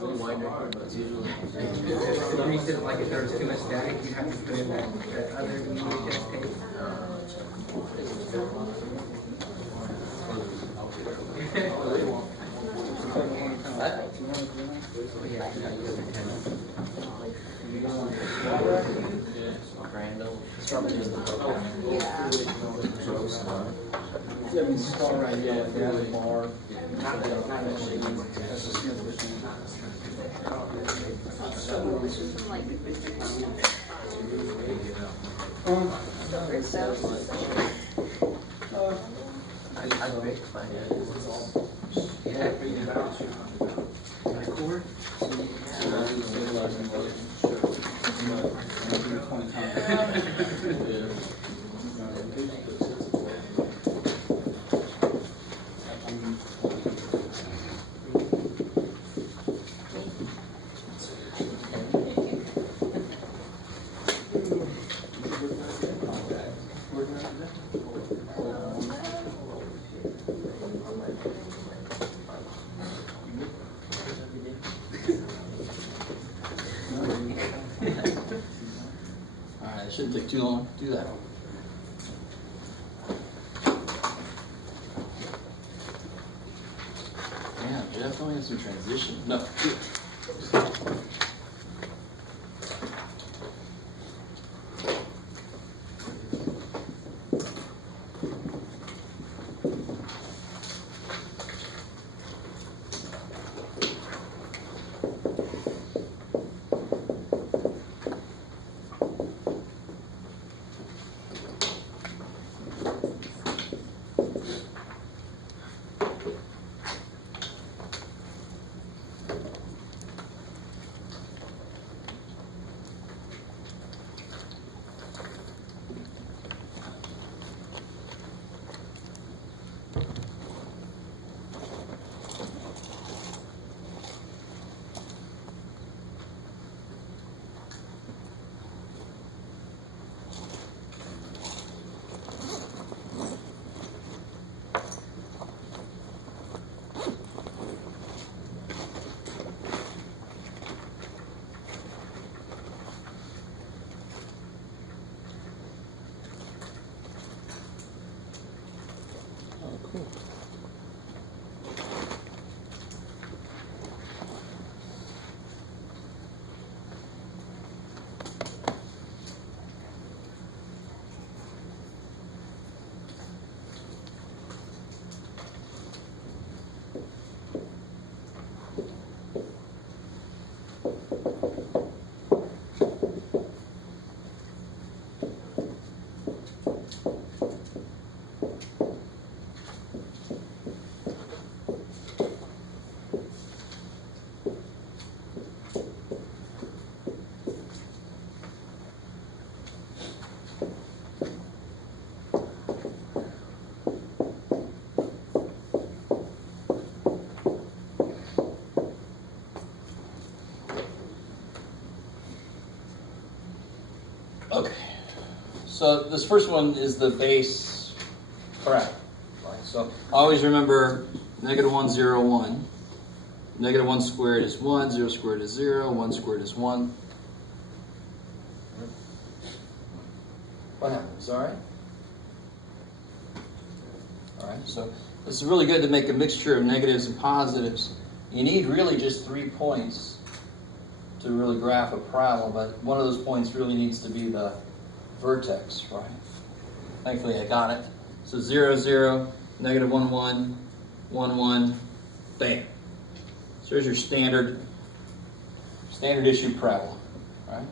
little wider, but it's usually. The reason, like, if there was too much static, you'd have to put in that other VHS tape. It's probably just the Star right here, the other bar. I go right to find it. Alright, it shouldn't take too long to do that. Yeah, definitely has some transition. No. Okay, so this first one is the base parabola. Right? So always remember -1, 0, 1. -1 squared is 1, 0 squared is 0, 1 squared is 1. What happens, all right? All right, so it's really good to make a mixture of negatives and positives. You need really just 3 points to really graph a parabola, but one of those points really needs to be the vertex, right? Thankfully I got it. So 0, 0, -1, 1, 1, 1, bam. So there's your standard issue parabola, right?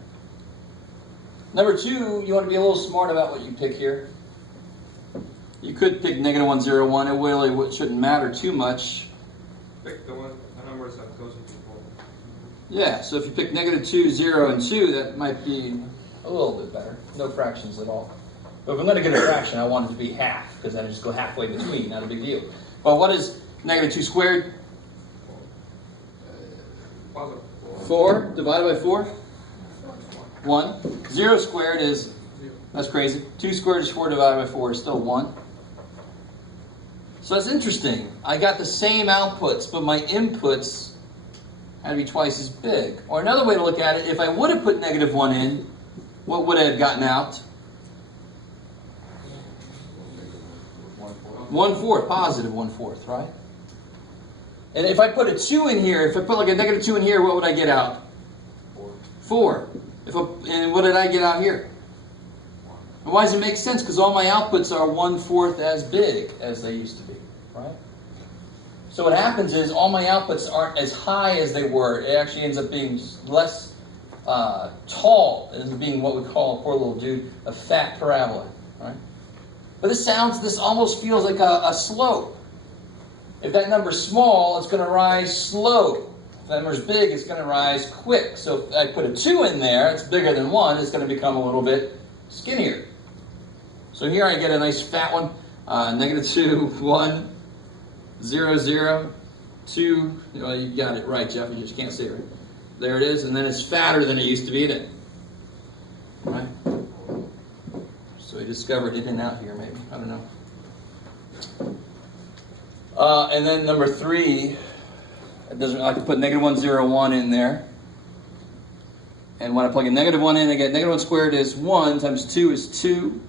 Number 2, you want to be a little smart about what you pick here. You could pick -1, 0, 1. It really shouldn't matter too much. Pick the numbers that goes into the whole. Yeah, so if you pick -2, 0, and 2, that might be a little bit better. No fractions at all. But if I'm going to get a fraction, I want it to be half, because then I just go halfway between, not a big deal. But what is -2 squared? 4 divided by 4? 1. 0 squared is, that's crazy. 2 squared is 4 divided by 4 is still 1. So that's interesting. I got the same outputs, but my inputs had to be twice as big. Or another way to look at it, if I would have put negative 1 in, what would I have gotten out? 1/4, positive 1/4, right? And if I put a 2 in here, if I put like a negative 2 in here, what would I get out? 4. And what did I get out here? And why does it make sense? Because all my outputs are 1/4 as big as they used to be, right? So what happens is all my outputs aren't as high as they were. It actually ends up being less tall, as being what we call, poor little dude, a fat parabola, right? But this almost feels like a slope. If that number's small, it's going to rise slow. If that number's big, it's going to rise quick. So if I put a 2 in there, it's bigger than 1, it's going to become a little bit skinnier. So here I get a nice fat one, negative 2, 1, 0, 0, 2. Well, you got it right, Jeff. You just can't say it right. There it is, and then it's fatter than it used to be, isn't it? Right? So he discovered it in out here, maybe. I don't know. And then number 3, it doesn't. I can put negative 1, 0, 1 in there. And when I plug a negative 1 in, I get negative 1 squared is 1 times 2 is 2.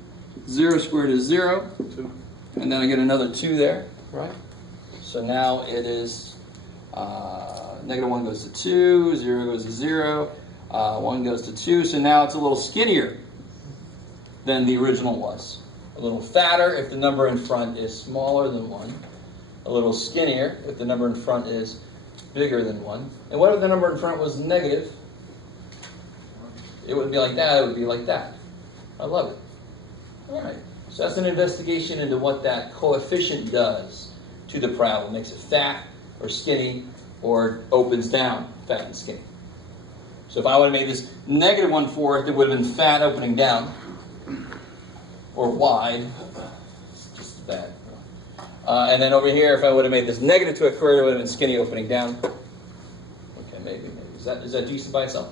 0 squared is 0. 2. And then I get another 2 there, right? So now it is negative 1 goes to 2, 0 goes to 0, 1 goes to 2. So now it's a little skinnier than the original was. A little fatter if the number in front is smaller than 1. A little skinnier if the number in front is bigger than 1. And what if the number in front was negative? It wouldn't be like that, it would be like that. I love it. All right. So that's an investigation into what that coefficient does to the parabola. It makes it fat or skinny, or opens down, fat and skinny. So if I would have made this negative 1/4, it would have been fat opening down, or wide. It's just as bad. And then over here, if I would have made this negative 2/4, it would have been skinny opening down. Okay, maybe. Is that decent by itself?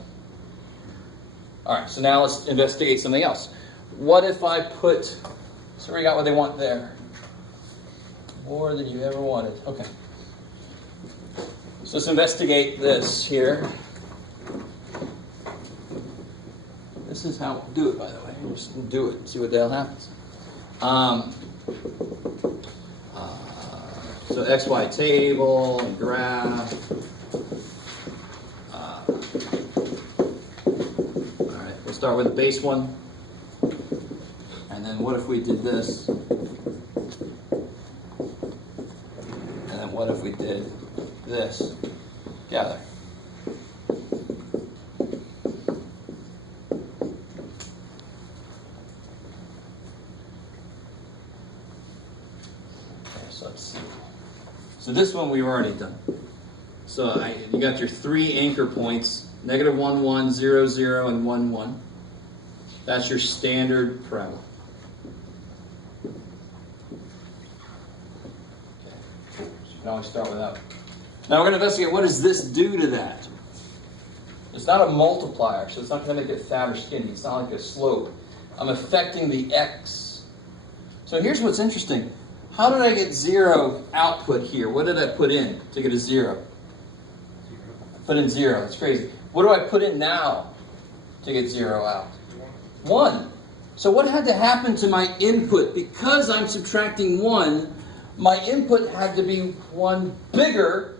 All right, so now let's investigate something else. What if I put, so we got what they want there. More than you ever wanted. Okay. So let's investigate this here. This is how we'll do it, by the way. We'll just do it and see what the hell happens. So XY table, graph. All right, we'll start with the base one. And then what if we did this? And then what if we did this together? Okay, so let's see. So this one we've already done. So you got your 3 anchor points, negative 1, 1, 0, 0, and 1, 1. That's your standard parabola. So you can always start with that. Now we're going to investigate what does this do to that. It's not a multiplier, so it's not going to make it fat or skinny. It's not like a slope. I'm affecting the x. So here's what's interesting. How did I get 0 output here? What did I put in to get a 0? I put in 0. That's crazy. What do I put in now to get 0 out? 1. So what had to happen to my input? Because I'm subtracting 1, my input had to be 1 bigger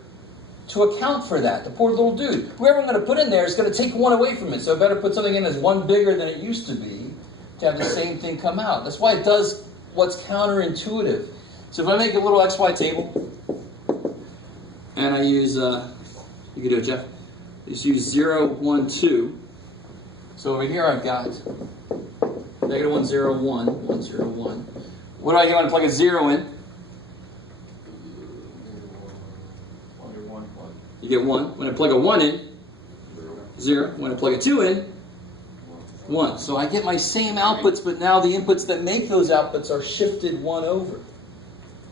to account for that. The poor little dude. Whoever I'm going to put in there is going to take 1 away from it. So I better put something in that's 1 bigger than it used to be to have the same thing come out. That's why it does what's counterintuitive. So if I make a little XY table, and I use, you can do it, Jeff. Just use 0, 1, 2. So over here I've got negative 1, 0, 1, 1, 0, 1. What do I get when I plug a 0 in? You get 1. When I plug a 1 in, 0. When I plug a 2 in, 1. So I get my same outputs, but now the inputs that make those outputs are shifted 1 over.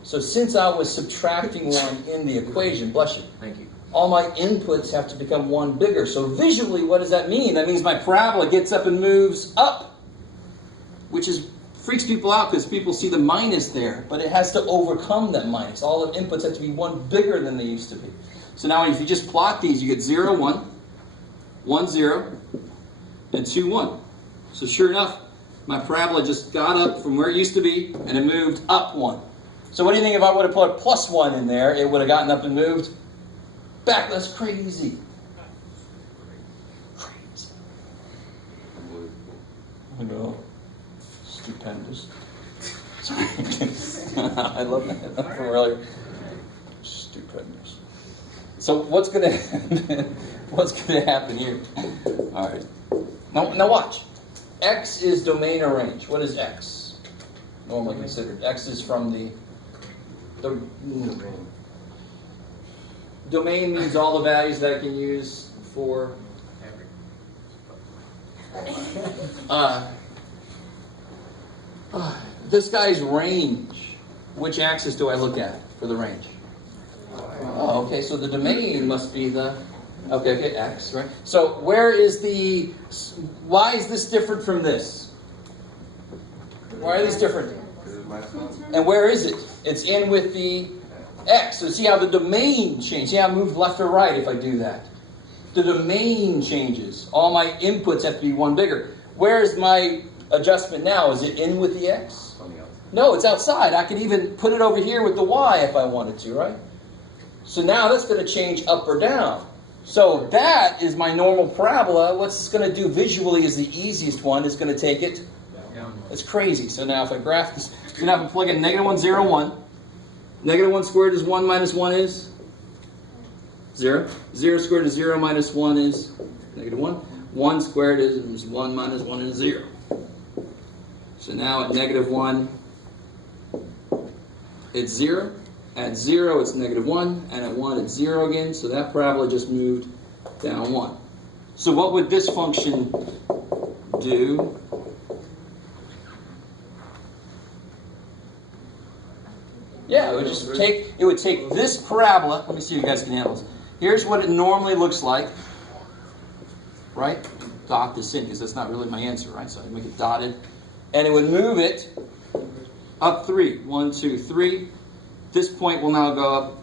So since I was subtracting 1 in the equation, bless you, Thank you. all my inputs have to become 1 bigger. So visually, what does that mean? That means my parabola gets up and moves up, which freaks people out because people see the minus there, but it has to overcome that minus. All the inputs have to be 1 bigger than they used to be. So now if you just plot these, you get 0, 1, 1, 0, and 2, 1. So sure enough, my parabola just got up from where it used to be, and it moved up 1. So what do you think if I would have put a plus 1 in there, it would have gotten up and moved back? That's crazy. Crazy. I know. Stupendous. Sorry. I love that from earlier. Stupendous. So what's going to happen? What's going to happen here? All right. Now watch. X is domain or range. What is X? Normally considered. X is from the domain means all the values that I can use for this guy's range. Which axis do I look at for the range? Oh, okay, so the domain must be the, okay, X, right? So where is the, why is this different from this? Why are these different? And where is it? It's in with the X. So see how the domain changes. See how I move left or right if I do that. The domain changes. All my inputs have to be one bigger. Where is my adjustment now? Is it in with the X? No, it's outside. I could even put it over here with the Y if I wanted to, right? So now that's going to change up or down. So that is my normal parabola. What's it's going to do visually is the easiest one. It's going to take it down. It's crazy. So now if I graph this, you're going to have to plug in negative 1, 0, 1. Negative 1 squared is 1 minus 1 is 0. 0 squared is 0 minus 1 is negative 1. 1 squared is 1 minus 1 is 0. So now at negative 1, it's 0. At 0, it's negative 1. And at 1, it's 0 again. So that parabola just moved down 1. So what would this function do? Yeah, it would take this parabola. Let me see if you guys can handle this. Here's what it normally looks like. Right? Dot this in because that's not really my answer, right? So I make it dotted. And it would move it up 3. 1, 2, 3. This point will now go up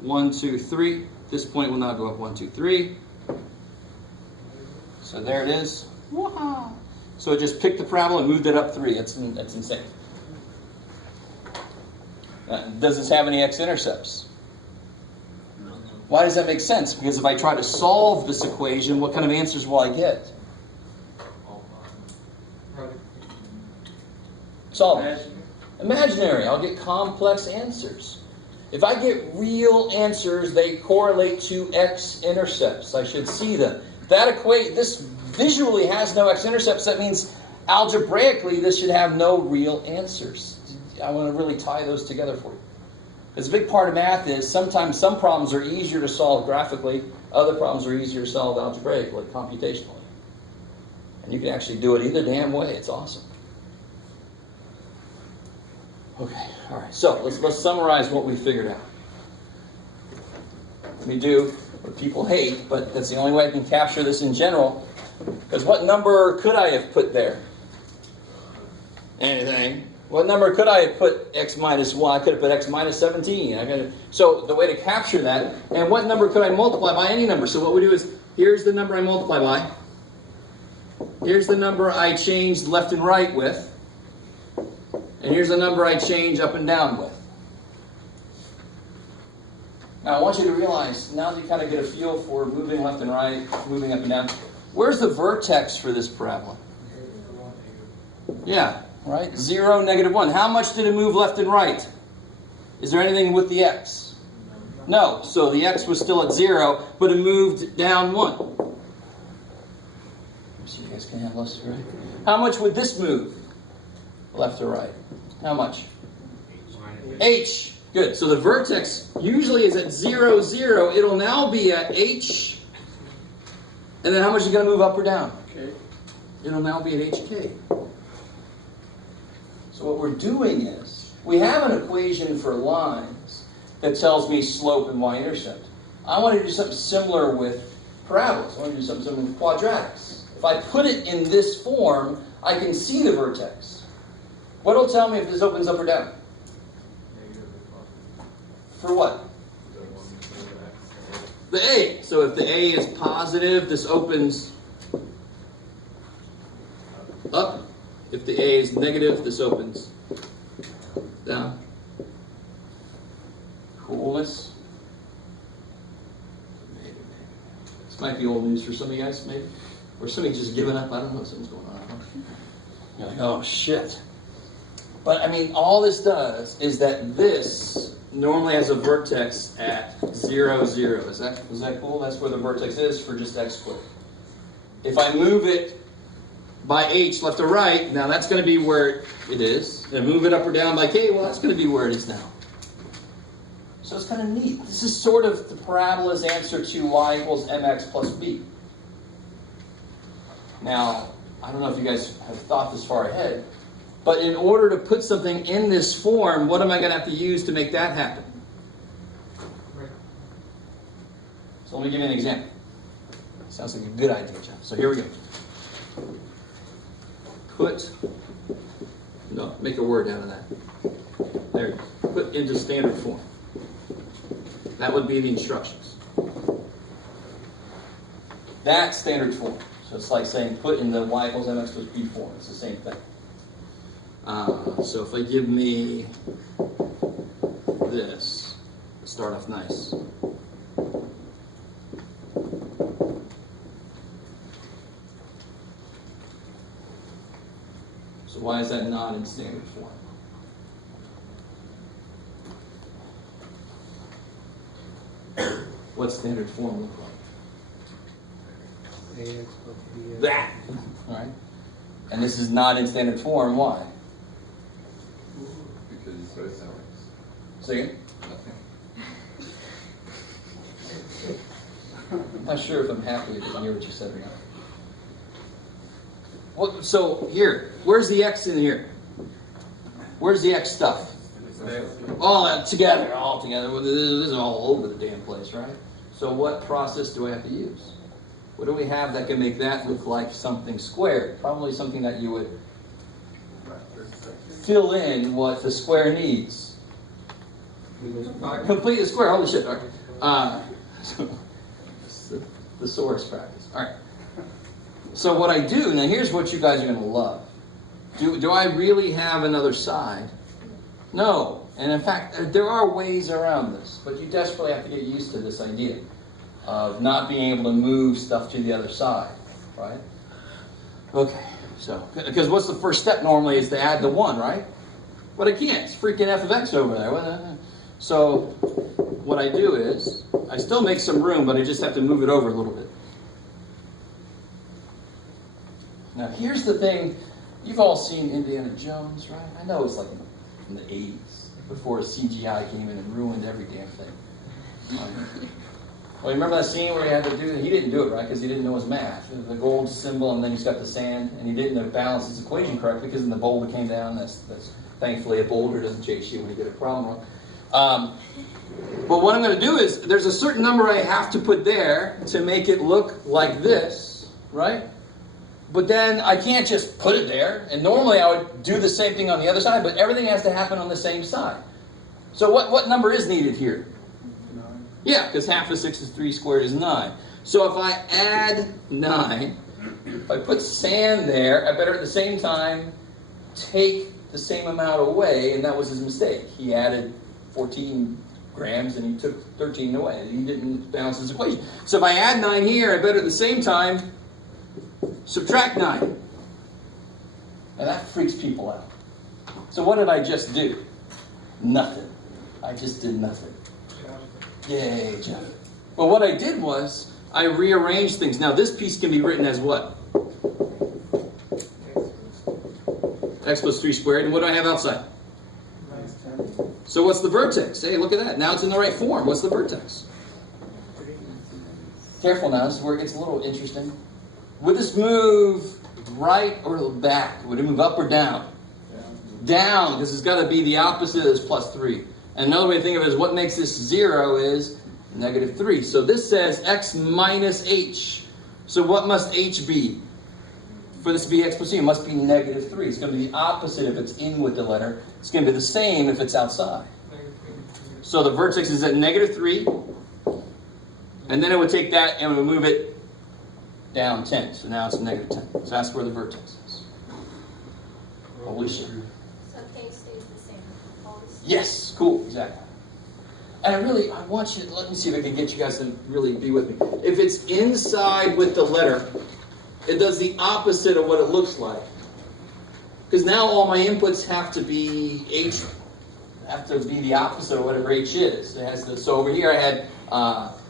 1, 2, 3. This point will now go up 1, 2, 3. So there it is. Wow. So it just picked the parabola and moved it up 3. That's insane. Does this have any X-intercepts? Why does that make sense? Because if I try to solve this equation, what kind of answers will I get? Solve it. Imaginary. I'll get complex answers. If I get real answers, they correlate to X-intercepts. I should see them. This visually has no X-intercepts. That means algebraically this should have no real answers. I want to really tie those together for you. Because a big part of math is sometimes some problems are easier to solve graphically, other problems are easier to solve algebraically, computationally. And you can actually do it either damn way. It's awesome. Okay, all right. So let's summarize what we figured out. Let me do what people hate, but that's the only way I can capture this in general. Because what number could I have put there? Anything. What number could I have put x minus 1? I could have put x minus 17. So the way to capture that, and what number could I multiply by any number? So what we do is, here's the number I multiply by. Here's the number I changed left and right with. And here's the number I change up and down with. Now I want you to realize, now that you kind of get a feel for moving left and right, moving up and down, where's the vertex for this parabola? Yeah. Right? 0, negative 1. How much did it move left and right? Is there anything with the x? No. So the x was still at 0, but it moved down 1. So you guys can handle this, right? How much would this move? Left or right? How much? H. Good. So the vertex usually is at 0, 0. It'll now be at H. And then how much is it going to move up or down? K. It'll now be at HK. So what we're doing is, we have an equation for lines that tells me slope and y-intercept. I want to do something similar with parabolas. I want to do something similar with quadratics. If I put it in this form, I can see the vertex. What will tell me if this opens up or down? For what? the A. So if the A is positive, this opens up. If the A is negative, this opens down. Coolness. Maybe. This might be old news for some of you guys, maybe. Or somebody just giving up. I don't know, something's going on. You're like, oh shit. But I mean, all this does is that this normally has a vertex at 0, 0. Is that cool? That's where the vertex is for just x squared. If I move it by h left or right, now that's going to be where it is. And move it up or down by k, well, that's going to be where it is now. So it's kind of neat. This is sort of the parabola's answer to y equals mx plus b. Now, I don't know if you guys have thought this far ahead, but in order to put something in this form, what am I going to have to use to make that happen? So let me give you an example. Sounds like a good idea, John. So here we go. Make a word out of that. There, put into standard form. That would be the instructions. That's standard form. So it's like saying put in the y equals mx plus b form. It's the same thing. So if I give me this, start off nice. So why is that not in standard form? What's standard form look like? AX plus BX. That! All right. And this is not in standard form. Why? Because it's both hours. Say again? Nothing. I'm not sure if I'm happy to hear what you said or not. Well, so here, where's the X in here? Where's the X stuff? All together. Well, this is all over the damn place, right? So what process do I have to use? What do we have that can make that look like something squared? Probably something that you would fill in what the square needs. Complete the square. Holy shit. All right. The thesaurus practice. All right. So what I do, now here's what you guys are going to love. Do I really have another side? No. And in fact, there are ways around this, but you desperately have to get used to this idea of not being able to move stuff to the other side, right? Okay, so, because what's the first step normally is to add the 1, right? But I can't. It's freaking f of x over there. So what I do is, I still make some room, but I just have to move it over a little bit. Now here's the thing, you've all seen Indiana Jones, right? I know it's like in the 80s, before CGI came in and ruined every damn thing. Well, you remember that scene where he had to do that? He didn't do it, right? Because he didn't know his math. The gold symbol, and then he's got the sand, and he didn't balance his equation correctly because then the boulder came down. That's thankfully a boulder doesn't chase you when you get a problem wrong. But what I'm going to do is, there's a certain number I have to put there to make it look like this, right? But then I can't just put it there. And normally I would do the same thing on the other side, but everything has to happen on the same side. So what number is needed here? 9. Yeah, because half of 6 is 3 squared is 9. So if I add 9, if I put sand there, I better at the same time take the same amount away, and that was his mistake. He added 14 grams and he took 13 away. He didn't balance his equation. So if I add 9 here, I better at the same time subtract 9. And that freaks people out. So what did I just do? Nothing. I just did nothing. Yay, Jeff. Well, what I did was, I rearranged things. Now, this piece can be written as what? X plus 3 squared. And what do I have outside? So what's the vertex? Hey, look at that. Now it's in the right form. What's the vertex? Careful now. This is where it gets a little interesting. Would this move right or back? Would it move up or down? Down, because it's got to be the opposite of this plus 3. And another way to think of it is what makes this 0 is negative 3. So this says x minus h. So what must h be? For this to be x plus c, it must be negative 3. It's going to be the opposite if it's in with the letter. It's going to be the same if it's outside. So the vertex is at negative 3. And then it would take that and it would move it down 10. So now it's negative 10. So that's where the vertex is. Alicia. So K stays the same. Always. Yes, cool, exactly. And I want you to, let me see if I can get you guys to really be with me. If it's inside with the letter, it does the opposite of what it looks like. Because now all my inputs have to be the opposite of whatever H is. It has so over here I had,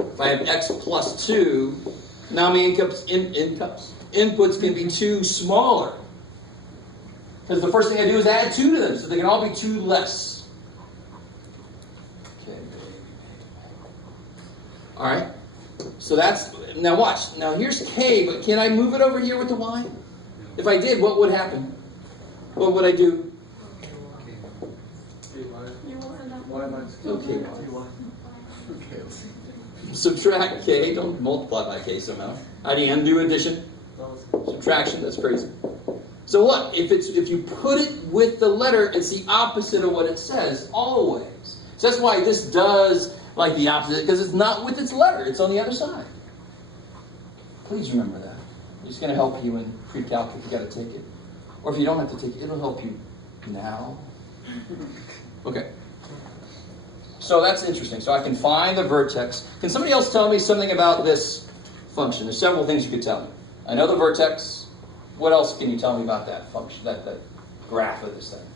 if I have X plus 2, now my inputs can be 2 smaller. Because the first thing I do is add 2 to them, so they can all be 2 less. Okay. All right. So that's, now watch. Now here's K, but can I move it over here with the Y? If I did, what would happen? What would I do? Okay. Subtract K. Don't multiply by K somehow. How do you undo addition? Subtraction. That's crazy. So what? If you put it with the letter, it's the opposite of what it says always. So that's why this does like the opposite, because it's not with its letter. It's on the other side. Please remember that. It's going to help you in pre-calc if you got to take it. Or if you don't have to take it, it'll help you now. Okay. So that's interesting. So I can find the vertex. Can somebody else tell me something about this function? There's several things you could tell me. I know the vertex. What else can you tell me about that function, that graph of this thing?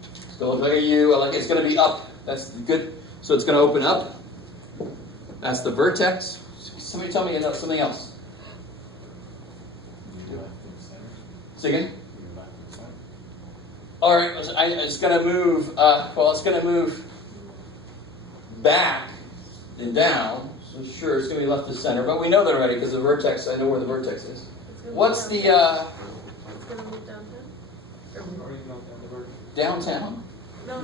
It's going to look like a U. I like it's going to be up. That's good. So it's going to open up. That's the vertex. Somebody tell me something else. Say again? All right, it's going to move, it's going to move back and down. So sure, it's going to be left to center. But we know that already because the vertex, I know where the vertex is. What's the... It's going to move downtown? Downtown? No,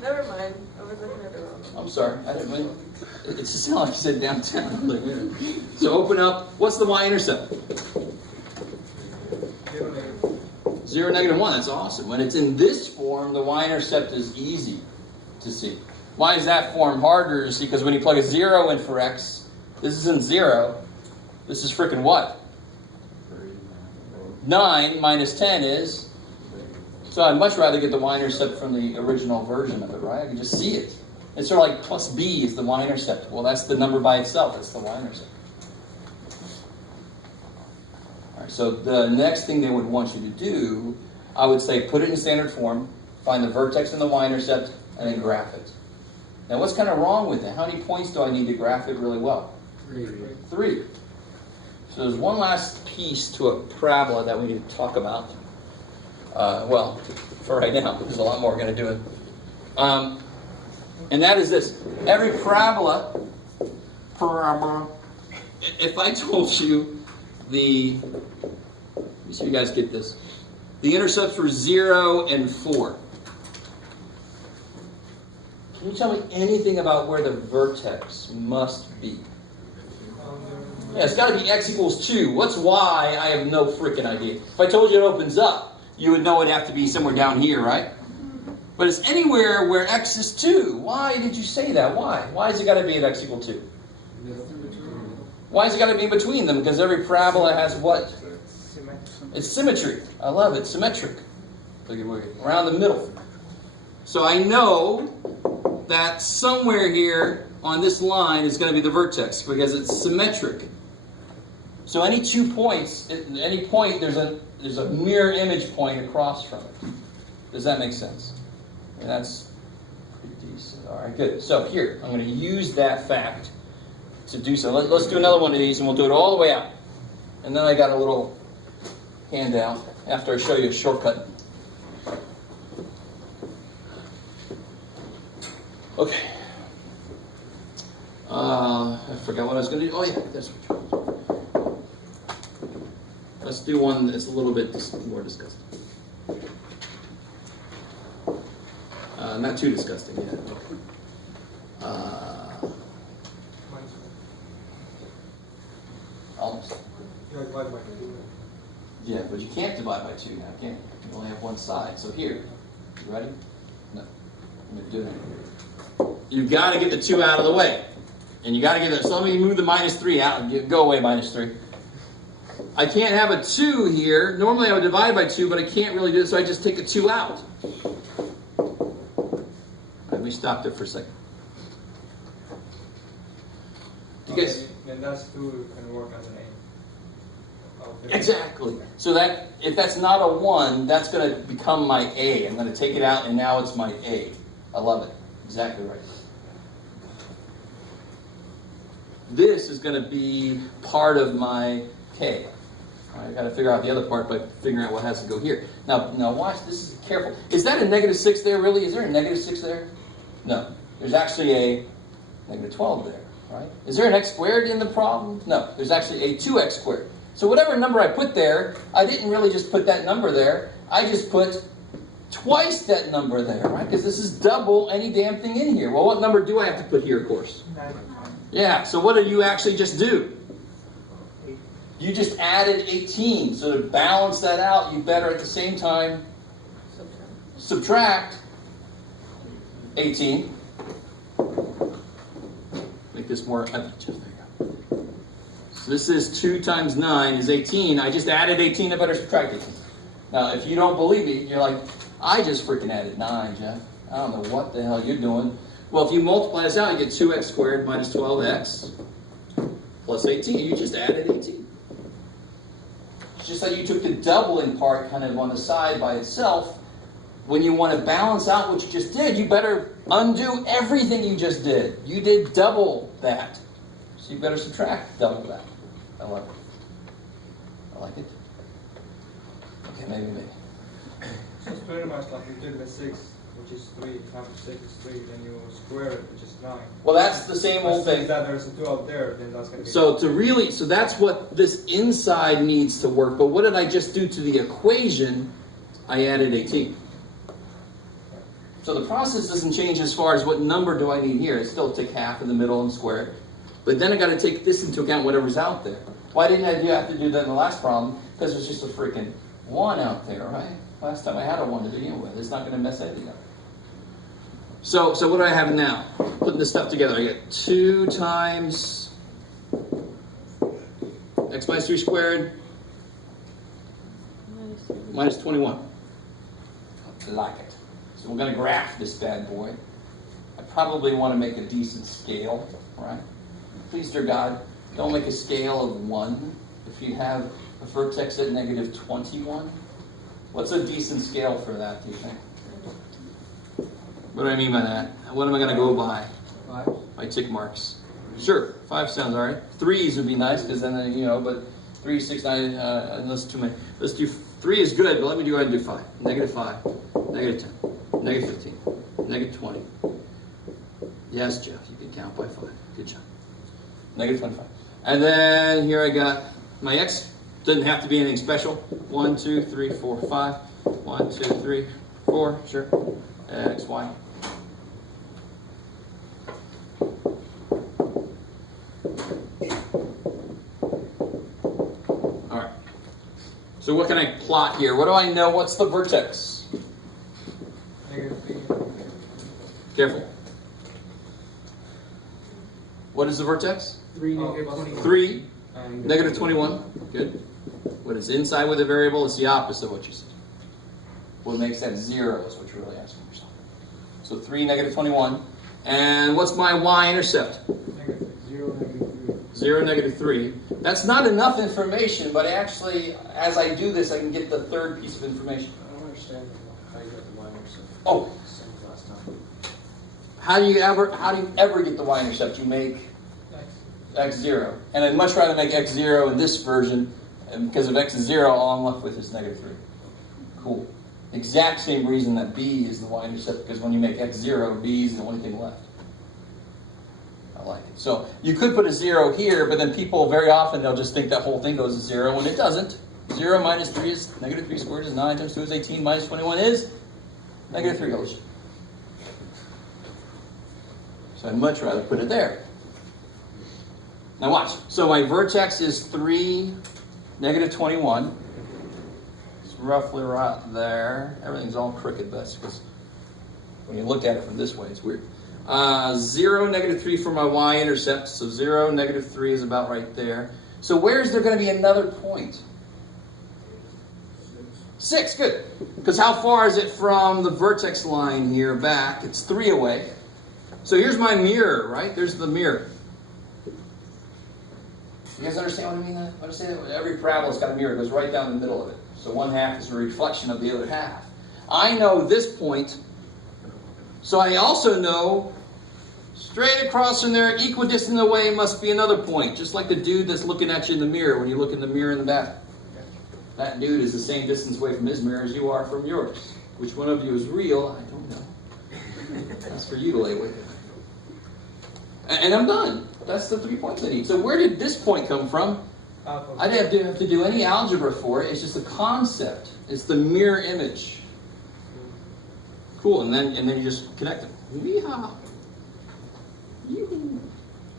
never mind. I was looking at the wrong one. I'm sorry. I didn't mean... It just sounded like you said downtown. So open up. What's the y-intercept? 0, -1. That's awesome. When it's in this form, the y-intercept is easy to see. Why is that form harder to see? Because when you plug a 0 in for x, this isn't 0. This is freaking what? 9 minus 10 is... So I'd much rather get the y-intercept from the original version of it, right? I can just see it. It's sort of like plus b is the y-intercept. Well, that's the number by itself. That's the y-intercept. All right, so the next thing they would want you to do, I would say put it in standard form, find the vertex and the y-intercept, and then graph it. Now, what's kind of wrong with that? How many points do I need to graph it really well? 3. So there's one last piece to a parabola that we need to talk about. For right now, there's a lot more we're going to do it. And that is this. Every parabola, if I told you let me see if you guys get this. The intercepts were 0 and 4. Can you tell me anything about where the vertex must be? Yeah, it's got to be x equals 2. What's y? I have no freaking idea. If I told you it opens up, you would know it'd have to be somewhere down here, right? But it's anywhere where x is 2. Why did you say that? Why? Why has it got to be at x equal 2? Why has it got to be in between them? Because every parabola has what? It's symmetry. I love it. Symmetric. Around the middle. So I know that somewhere here on this line is going to be the vertex because it's symmetric. So any 2 points, at any point there's a mirror image point across from it. Does that make sense? And that's pretty decent. All right, good. So here, I'm going to use that fact to do so. Let's do another one of these, and we'll do it all the way out. And then I got a little handout after I show you a shortcut. Okay. I forgot what I was going to do. Oh, yeah, that's what you want. Let's do one that's a little bit more disgusting. Not too disgusting yet. Almost. Yeah, but you can't divide by 2 now, can you? You only have one side. So here, you ready? No. I'm going to do it. You've got to get the 2 out of the way. And you got to get that. So let me move the -3 out. And go away, -3. I can't have a 2 here. Normally I would divide by 2, but I can't really do it, so I just take a 2 out. Let me stop there for a second. You guys? Then that's 2 can work as an A. Exactly. So that if that's not a 1, that's going to become my A. I'm going to take it out, and now it's my A. I love it. Exactly right. This is going to be part of my K. I got to figure out the other part by figuring out what has to go here. Now watch. This is careful. Is that a -6 there? Really? Is there a -6 there? No. There's actually a -12 there. Right? Is there an x squared in the problem? No. There's actually a 2x squared. So whatever number I put there, I didn't really just put that number there. I just put twice that number there, right? Because this is double any damn thing in here. Well, what number do I have to put here, of course? 9. Yeah, so what did you actually just do? You just added 18. So to balance that out, you better at the same time subtract 18. Make this more... There you go. So this is 2 times 9 is 18. I just added 18. I better subtract 18. Now, if you don't believe me, you're like, I just freaking added 9, Jeff. I don't know what the hell you're doing. Well, if you multiply this out, you get 2x squared minus 12x plus 18. You just added 18. It's just that you took the doubling part kind of on the side by itself. When you want to balance out what you just did, you better undo everything you just did. You did double that. So you better subtract double that. I love it. I like it. Okay, maybe. So it's pretty much like you took the 6, which is 3, times 6 is 3, then you square it, which is 9. Well, that's the same old thing. If that there's a 2 out there, then that's going to be... So that's what this inside needs to work. But what did I just do to the equation? I added 18. So the process doesn't change as far as what number do I need here. I still take half in the middle and square it. But then I got to take this into account, whatever's out there. Why didn't I have to do that in the last problem? Because there's just a freaking 1 out there, right? Last time I had a 1 to begin with. It's not going to mess anything up. So what do I have now? Putting this stuff together. I get 2 times x minus 3 squared minus 21. I like it. So we're going to graph this bad boy. I probably want to make a decent scale, right? Please, dear God, don't make a scale of 1. If you have a vertex at -21, what's a decent scale for that, do you think? What do I mean by that? What am I going to go by? 5. My tick marks. Sure, 5 sounds all right. 3s would be nice, because then, but 3, 6, 9, that's too many. Let's do 3 is good, but let me go ahead and do 5. -5, -10, -15, -20. Yes, Jeff, you can count by 5. Good job. -25. And then here I got my x. Doesn't have to be anything special. 1, 2, 3, 4, 5. 1, 2, 3, 4. Sure. X, Y. All right. So what can I plot here? What do I know? What's the vertex? Careful. What is the vertex? 3, -21. 3, -21. Good. What is inside with a variable is the opposite of what you said. What makes that 0 is what you're really asking yourself. So 3, -21. And what's my y-intercept? 0, -3. 0, -3. That's not enough information, but actually, as I do this, I can get the third piece of information. I don't understand how you got the y-intercept. Oh. Same as last time. How do you ever get the y-intercept? You make x0. And I'd much rather make x0 in this version, and because of x is 0, all I'm left with is -3. Cool. Exact same reason that b is the y-intercept, because when you make x0, b is the only thing left. I like it. So you could put a 0 here, but then people very often, they'll just think that whole thing goes to 0 when it doesn't. 0 minus 3 is -3 squared is 9 times 2 is 18 minus 21 is -3. So I'd much rather put it there. Now watch. So my vertex is 3, -21. It's roughly right there. Everything's all crooked. That's because when you look at it from this way, it's weird. 0, -3 for my y-intercept. So 0, -3 is about right there. So where is there going to be another point? 6, good. Because how far is it from the vertex line here back? It's 3 away. So here's my mirror, right? There's the mirror. You guys understand what I mean? When I say that? Every parabola's got a mirror. It goes right down the middle of it. So one half is a reflection of the other half. I know this point. So I also know straight across from there, equidistant away, must be another point. Just like the dude that's looking at you in the mirror when you look in the mirror in the back. That dude is the same distance away from his mirror as you are from yours. Which one of you is real? I don't know. That's for you to lay with. And I'm done. That's the 3 points I need. So where did this point come from? I didn't have to do any algebra for it. It's just a concept. It's the mirror image. Cool. And then you just connect them. Yeehaw. Yoo-hoo.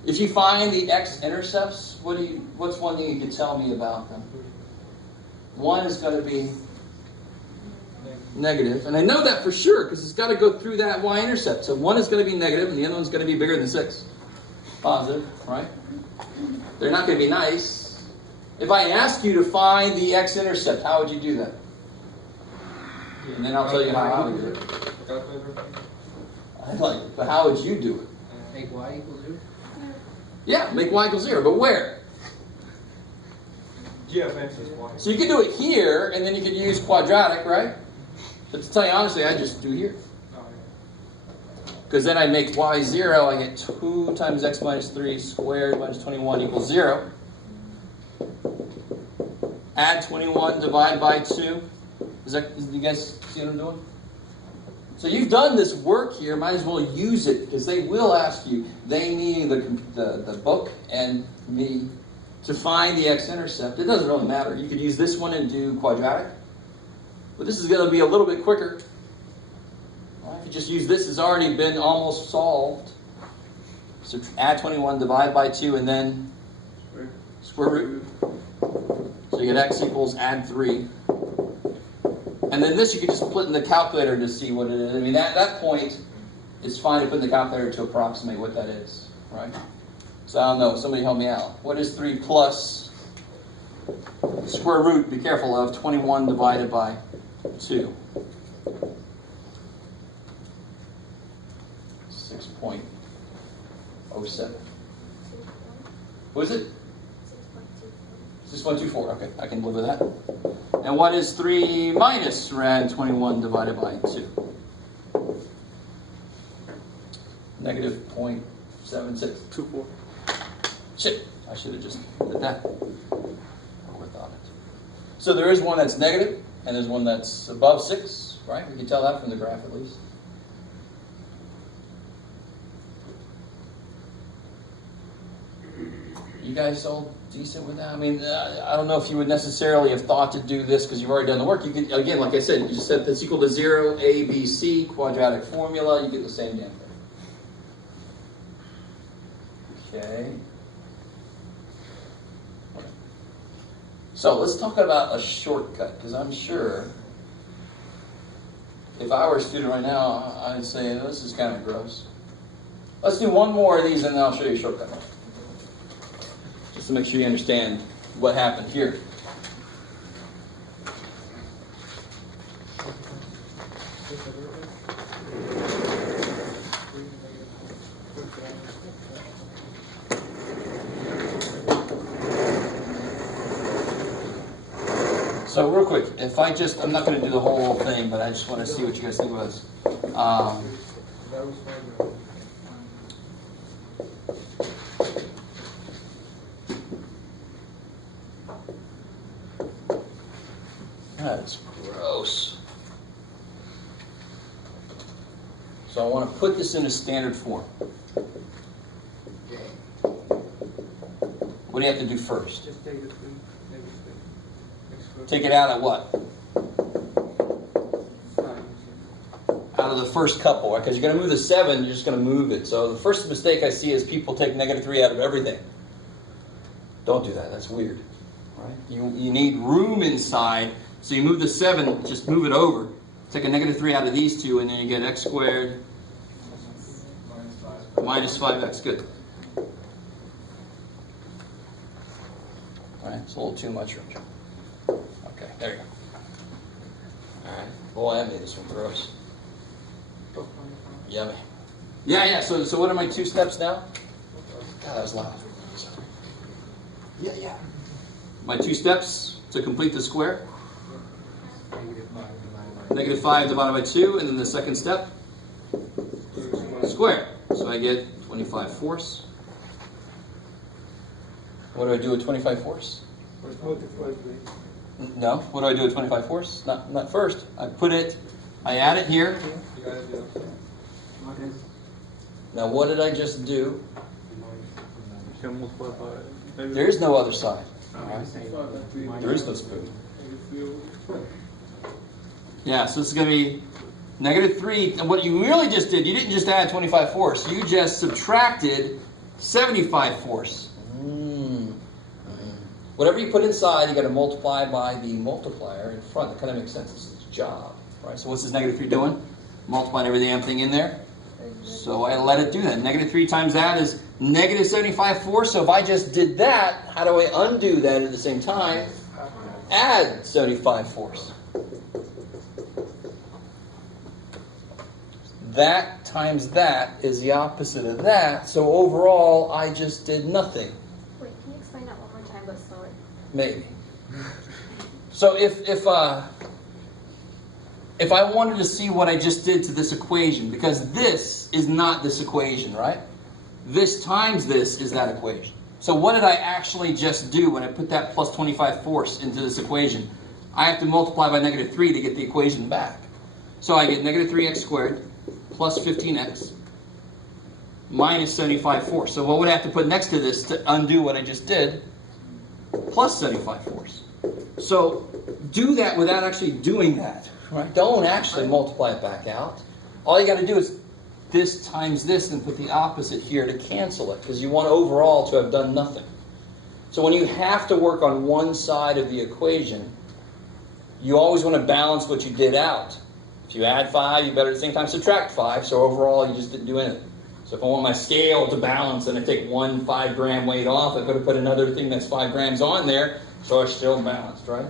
If you find the X-Intercepts, what's one thing you can tell me about them? One is going to be negative. And I know that for sure because it's got to go through that y-intercept. So one is going to be negative and the other one's going to be bigger than 6. Positive, right? They're not going to be nice. If I ask you to find the X-intercept, how would you do that? And then I'll tell you how I would do it. I'd like it, but how would you do it? Make y equals 0? Yeah, make y equals 0, but where? G of x is y. So you could do it here, and then you could use quadratic, right? But to tell you honestly, I just do here. Because then I make y 0, I get 2 times x minus 3 squared minus 21 equals 0. Add 21, divide by 2. You guys see what I'm doing? So you've done this work here, might as well use it, because they will ask you, they meaning the book and me, to find the x-intercept. It doesn't really matter. You could use this one and do quadratic. But this is going to be a little bit quicker. If you just use this, it's already been almost solved. So add 21, divide by 2, and then square root. So you get x equals add 3. And then this you can just put in the calculator to see what it is. I mean, at that point, it's fine to put in the calculator to approximate what that is, right? So I don't know. Somebody help me out. What is 3 plus square root, be careful of, 21 divided by 2? 6.07. What is it? 6.24. Okay, I can live with that. And what is 3 minus rad 21 divided by 2? Negative 0.7624. Shit, I should have just did that. Overthought it. So there is one that's negative, and there's one that's above 6, right? We can tell that from the graph at least. You guys all decent with that? I mean, I don't know if you would necessarily have thought to do this because you've already done the work. You could, again, like I said, you just set this equal to 0, A, B, C, quadratic formula. You get the same damn thing. Okay. So let's talk about a shortcut, because I'm sure if I were a student right now, I'd say, this is kind of gross. Let's do one more of these and then I'll show you a shortcut. Just to make sure you understand what happened here. So real quick, if I just, I'm not going to do the whole thing, but I just want to see what you guys think of this. That's gross. So I want to put this in a standard form. What do you have to do first? Just take the 3, negative 3. Take it out at what? Out of the first couple, right? Because you're going to move the 7, you're just going to move it. So the first mistake I see is people take negative 3 out of everything. Don't do that. That's weird. Right? You need room inside. So you move the 7, just move it over. Take a negative 3 out of these two, and then you get x squared minus 5x. Good. All right, it's a little too much, Richard. Okay, there you go. All right. Boy, I made this one gross. Yummy. Yeah. So what are my 2 steps now? God, that was loud. Yeah. My 2 steps to complete the square. Negative 5 divided by 2, and then the second step, square. So I get 25 fourths. What do I do with 25 fourths? No. What do I do with 25 fourths? Not first. I add it here. Now what did I just do? There is no other side. Right? There is no spoon. Yeah, so this is going to be negative 3. And what you really just did, you didn't just add 25 fourths. You just subtracted 75 fourths. Whatever you put inside, you got to multiply by the multiplier in front. That kind of makes sense. This is its job. Right? So what's this negative 3 doing? Multiplying every damn thing in there. So I let it do that. Negative 3 times that is negative 75 fourths. So if I just did that, how do I undo that at the same time? Add 75 fourths. That times that is the opposite of that. So overall, I just did nothing. Wait, can you explain that one more time, but slower? Maybe. So if I wanted to see what I just did to this equation, because this is not this equation, right? This times this is that equation. So what did I actually just do when I put that plus 25 fourths into this equation? I have to multiply by negative 3 to get the equation back. So I get negative 3x squared plus 15x minus 75 fourths. So what would I have to put next to this to undo what I just did? Plus 75 fourths. So do that without actually doing that. Right? Don't actually multiply it back out. All you got to do is this times this and put the opposite here to cancel it, because you want overall to have done nothing. So when you have to work on one side of the equation, you always want to balance what you did out. If you add 5, you better at the same time subtract 5, so overall you just didn't do anything. So if I want my scale to balance and I take one 5-gram weight off, I've got to put another thing that's 5 grams on there, so it's still balanced, right?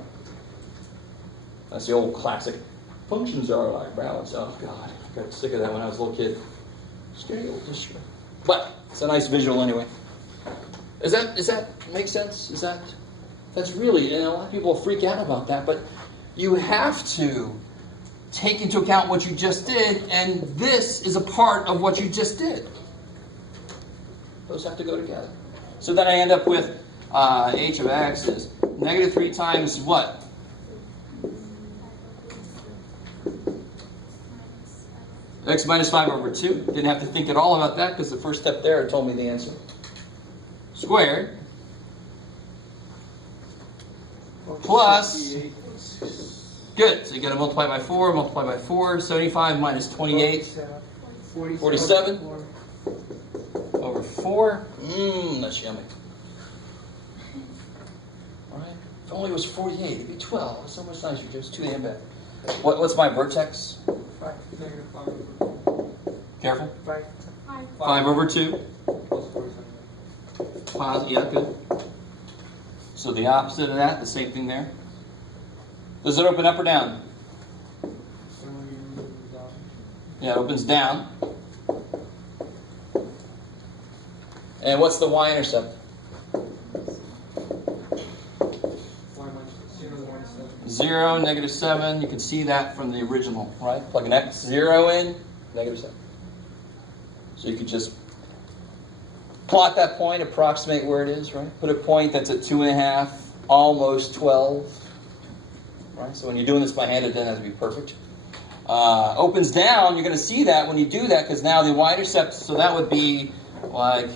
That's the old classic, functions are like balance. Oh God, I got sick of that when I was a little kid. Scale, but it's a nice visual anyway. Does that make sense? That's really, a lot of people freak out about that, but you have to take into account what you just did, and this is a part of what you just did. Those have to go together. So then I end up with h of x is negative 3 times what? X minus 5 over 2. Didn't have to think at all about that because the first step there told me the answer. Squared. Plus. Good. So you got to multiply by 4, 75 minus 28. 47 over 4. That's yummy. All right. If only it was 48, it'd be 12. It's so much nicer. Just 2 damn bad. What's my vertex? 5, negative 5. Careful. 5. 5 over 2. Plus 47. Positive. Yeah, good. So the opposite of that, the same thing there. Does it open up or down? Yeah, it opens down. And what's the y-intercept? 0, negative 7. You can see that from the original, right? Plug an x 0 in, negative 7. So you could just plot that point, approximate where it is, right? Put a point that's at 2.5, almost 12. Right? So when you're doing this by hand, it doesn't have to be perfect. Opens down, you're going to see that when you do that, because now the y-intercept, so that would be like,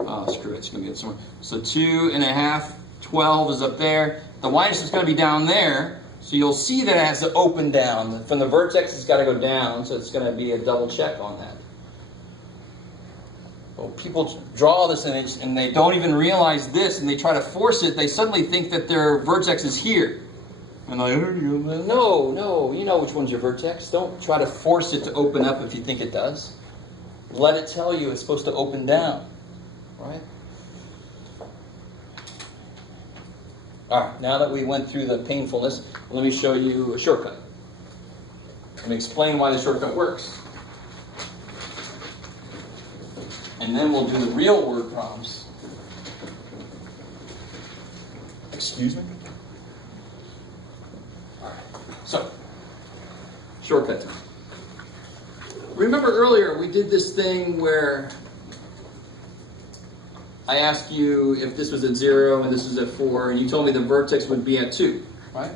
oh, screw it, it's going to get somewhere. So 2.5, 12 is up there. The y-intercept's going to be down there, so you'll see that it has to open down. From the vertex, it's got to go down, so it's going to be a double check on that. Well, people draw this image and they don't even realize this, and they try to force it. They suddenly think that their vertex is here. And I heard you. No, you know which one's your vertex. Don't try to force it to open up if you think it does. let it tell you it's supposed to open down, right? All right, now that we went through the painfulness, let me show you a shortcut. Let me explain why the shortcut works. And then we'll do the real word problems. Excuse me? All right, so, shortcut time. Remember earlier we did this thing where I asked you if this was at 0 and this was at 4, and you told me the vertex would be at 2, right?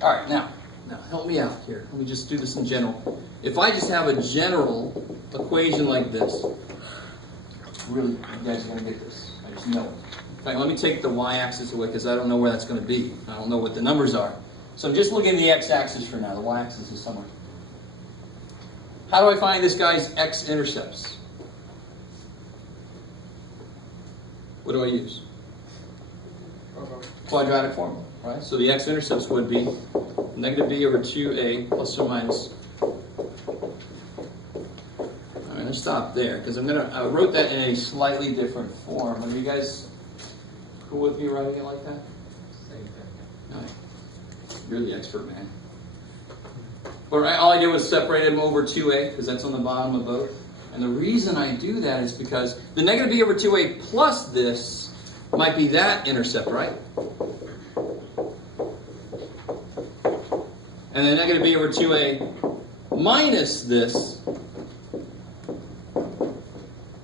All right, now help me out here. Let me just do this in general. If I just have a general equation like this, really, you guys are going to get this. I just know it. In fact, let me take the y-axis away because I don't know where that's going to be. I don't know what the numbers are. So I'm just looking at the x-axis for now. The y-axis is somewhere. How do I find this guy's x-intercepts? What do I use? Quadratic formula, right? So the x-intercepts would be negative b over 2a plus or minus. All right, let's stop there because I wrote that in a slightly different form. Are you guys cool with me writing it like that? Same thing. All right. You're the expert, man. All I did was separate them over 2a because that's on the bottom of both. And the reason I do that is because the negative b over 2a plus this might be that intercept, right? And the negative b over 2a minus this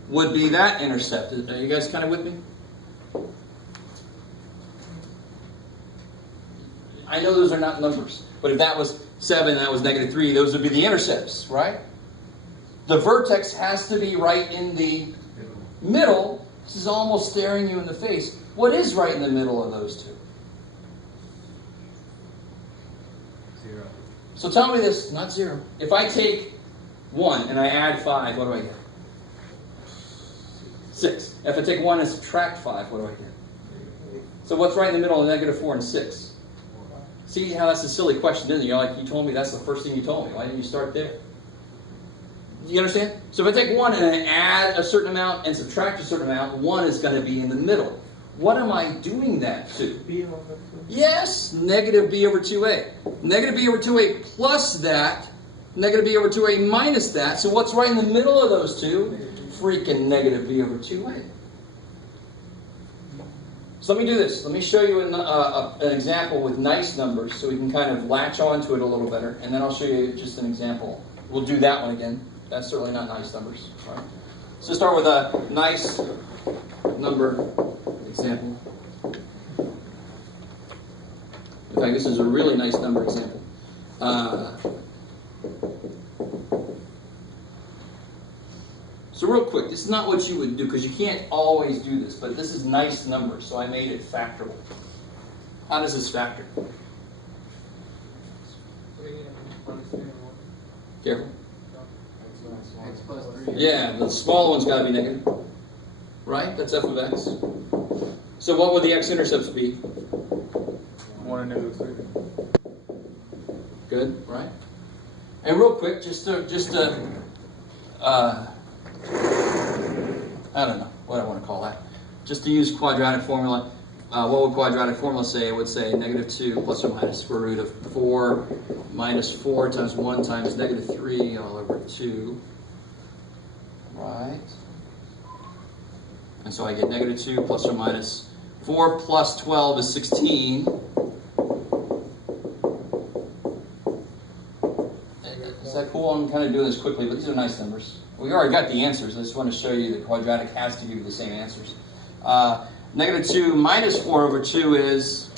would be that intercept. Are you guys kind of with me? I know those are not numbers, but if that was 7 and that was negative 3, those would be the intercepts, right? The vertex has to be right in the middle. This is almost staring you in the face. What is right in the middle of those two? 0. So tell me this, not 0. If I take 1 and I add 5, what do I get? 6. If I take 1 and subtract 5, what do I get? So what's right in the middle of negative 4 and 6? See how that's a silly question, isn't it? You're like, you told me that's the first thing you told me. Why didn't you start there? You understand? So if I take 1 and I add a certain amount and subtract a certain amount, 1 is going to be in the middle. What am I doing that to? B over 2. Yes, negative b over 2a. Negative b over 2a plus that, negative b over 2a minus that. So what's right in the middle of those two? Freaking negative b over 2a. So let me do this. Let me show you an example with nice numbers so we can kind of latch onto it a little better. And then I'll show you just an example. We'll do that one again. That's certainly not nice numbers. Right? So start with a nice number example. In fact, this is a really nice number example. So real quick, this is not what you would do because you can't always do this, but this is nice numbers, so I made it factorable. How does this factor? Careful. X plus 3. Yeah, the small one's got to be negative. Right? That's f of x. So what would the x-intercepts be? 1 and negative 3. Good, right? And real quick, I don't know what I want to call that. Just to use quadratic formula, what would quadratic formula say? It would say negative 2 plus or minus square root of 4 minus 4 times 1 times negative 3 all over 2. Right? And so I get negative 2 plus or minus 4 plus 12 is 16. Is that cool? I'm kind of doing this quickly, but these are nice numbers. We already got the answers. I just want to show you the quadratic has to give you the same answers. Negative 2 minus 4 over 2 is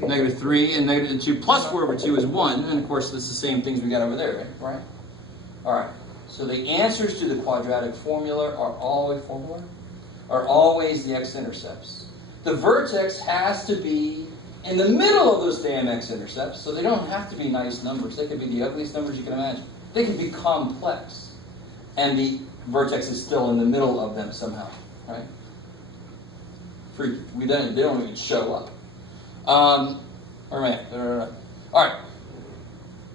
negative 3, and negative 2 plus 4 over 2 is 1. And of course, this is the same things we got over there, right? All right. So the answers to the quadratic formula are always the x-intercepts. The vertex has to be in the middle of those damn x-intercepts, so they don't have to be nice numbers. They could be the ugliest numbers you can imagine. They could be complex, and the vertex is still in the middle of them somehow, right? Freaky. They don't even show up. All right.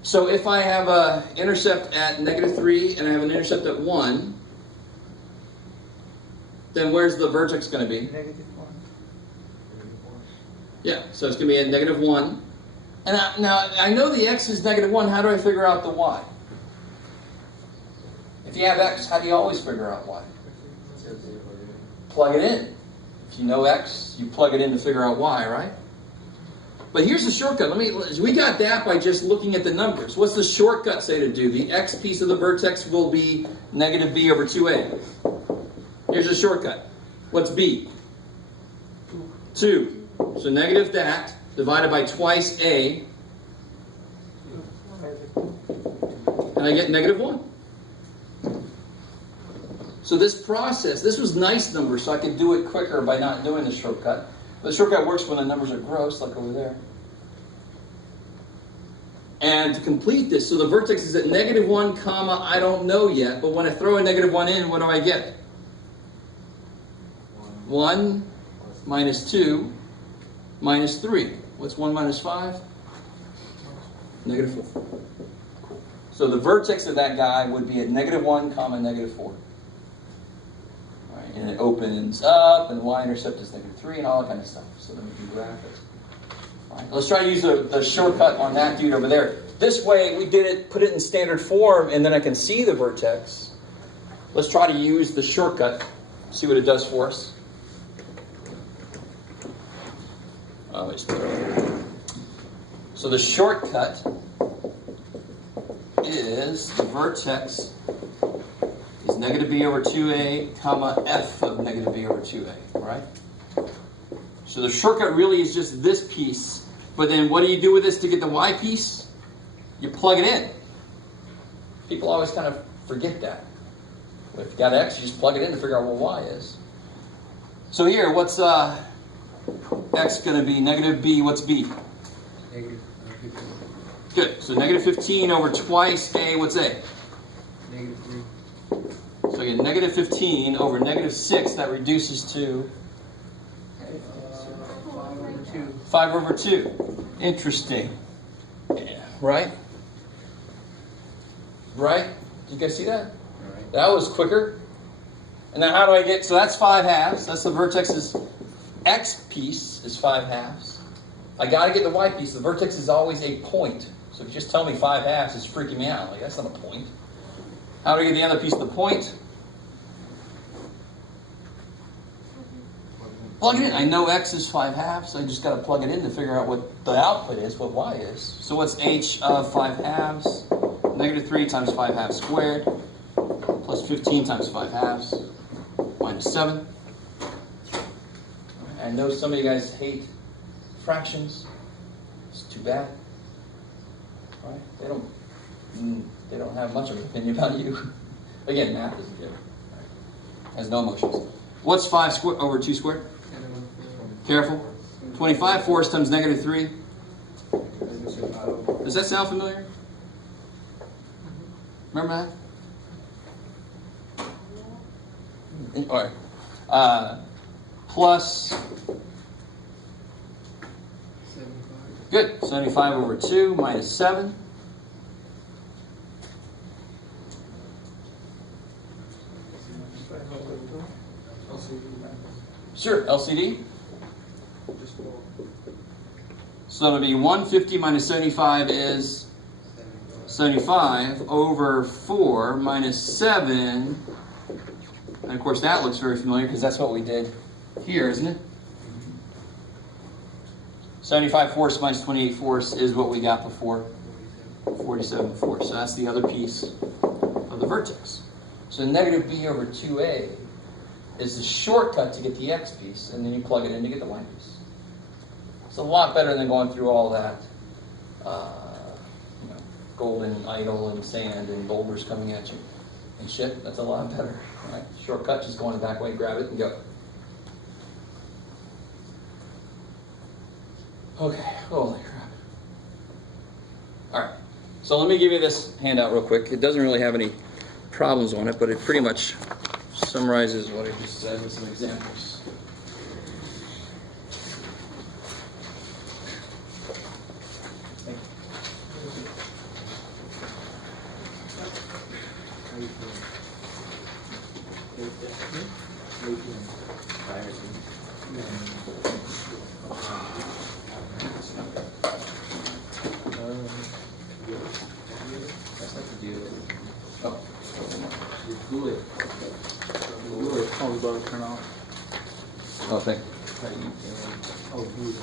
So if I have an intercept at -3 and I have an intercept at 1, then where's the vertex going to be? -1. Yeah, so it's going to be at -1. And now I know the x is -1. How do I figure out the y? If you have x, how do you always figure out y? Plug it in. If you know x, you plug it in to figure out y, right? But here's the shortcut. We got that by just looking at the numbers. What's the shortcut say to do? The x piece of the vertex will be -b over 2a. Here's the shortcut. What's b? 2. So negative that divided by twice a, and I get -1. So this process, this was nice numbers, so I could do it quicker by not doing the shortcut. But the shortcut works when the numbers are gross, like over there. And to complete this, so the vertex is at -1, comma, I don't know yet, but when I throw a -1 in, what do I get? 1 minus 2 minus 3. What's 1 minus 5? -4. So the vertex of that guy would be at -1, comma, -4. And it opens up, and the y-intercept is -3, and all that kind of stuff. So then we can graph it. All right, let's try to use the shortcut on that dude over there. This way, we did it, put it in standard form, and then I can see the vertex. Let's try to use the shortcut, see what it does for us. So the shortcut is the vertex is -b over 2a, comma, f of -b over 2a, right? So the shortcut really is just this piece, but then what do you do with this to get the y piece? You plug it in. People always kind of forget that. If you got x, you just plug it in to figure out what y is. So here, what's x going to be? -b, what's b? -15. Good, so -15 over twice a, what's a? -3. So I get -15 over -6, that reduces to 5 over 2. Interesting. Yeah. Right? Right? Did you guys see that? Right. That was quicker. And now how do I get, so that's 5/2. That's the vertex's x piece is 5/2. I got to get the y piece. The vertex is always a point. So if you just tell me 5/2, it's freaking me out. Like, that's not a point. How do I get the other piece of the point? Plug it in. I know x is 5/2, so I just got to plug it in to figure out what the output is, what y is. So what's h of 5/2? -3 times 5/2 squared, plus 15 times 5/2, minus 7. I know some of you guys hate fractions. It's too bad. Right? They don't have much of an opinion about you. Again, math isn't good. Has no emotions. What's 5 over 2 squared? Careful. 25 force times -3. Does that sound familiar? Remember that? All right. Plus. Good. 75 over 2 minus 7. Sure, LCD. So it'll be 150 minus 75 is 75 over 4 minus 7. And of course that looks very familiar because that's what we did here, isn't it? 75 force minus 28 force is what we got before. 47 force. So that's the other piece of the vertex. So -b over 2a is the shortcut to get the x piece, and then you plug it in to get the y piece. It's a lot better than going through all that golden idol and sand and boulders coming at you and shit. That's a lot better. Right? Shortcut, just go on the back way, grab it, and go. Okay, holy crap. Alright, so let me give you this handout real quick. It doesn't really have any problems on it, but it pretty much summarizes what I just said with some examples. That's like the deal. Oh. You glue it. Glue it. All the buttons turn off. Oh, thank you. Oh, dude.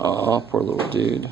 Oh, poor little dude.